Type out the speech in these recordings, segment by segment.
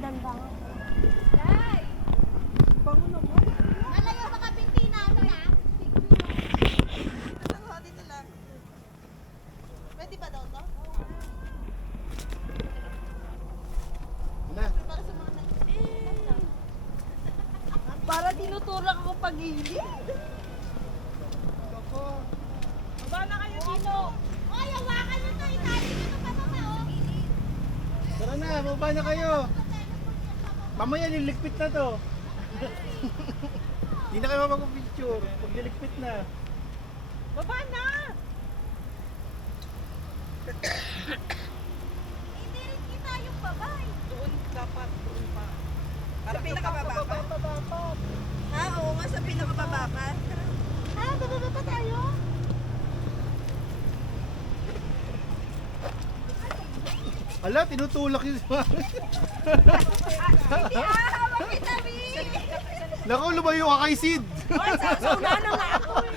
dandang. Day! Bango naman. Malayo mga binti namin ah. Dito lang, ha? Dito lang. Pwede ba daw to? Na. Para sa mga Para tinutulak ako pag-ibig. Baba na kayo dito. Oy, hawakan nyo to. Itali nyo to pababa oh. Tara na, baba na kayo. Mamaya liligpit na to. Hindi na kayo mapag-picture. Pag liligpit na. Baba na! Hindi rin kita yung babay. Doon dapat, doon pa. Para sa pinakababa pa? Ha? Oo nga, sa pinakababa pa. Ha? Bababa pa tayo? Ala, tinutulak yun. Hindi hawak kita, Mi. Naku, lumayo ka kay Sid. Sa una na nga ako eh.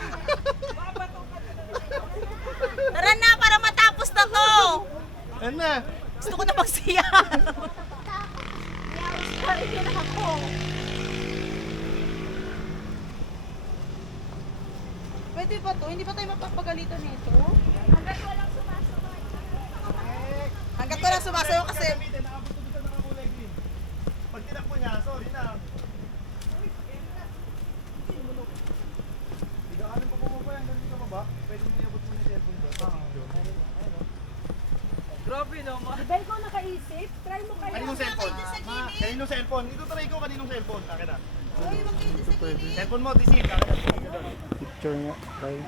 Tara na, para matapos na to. Ano na? Gusto ko na magsiya. Pwede ba to? Hindi ba tayo mapapagalitan nito? Hanggat walang sumasabay. Hanggat ko lang sumasayo kasi... Pag tinakbo niya, sorry na. Igaanan pa po ba yan? Nandito ka ba? Pwede mo iabot mo yung cellphone doon. Grabe naman. Dahil ko nakaisip, try mo kayo. Kaninong cellphone? Kaninong cellphone? Ito try ko kaninong cellphone. Akin na. Uy, wag kayo sa gilid. Cellphone mo, tisil. Akin na. Picture nga. Tayo.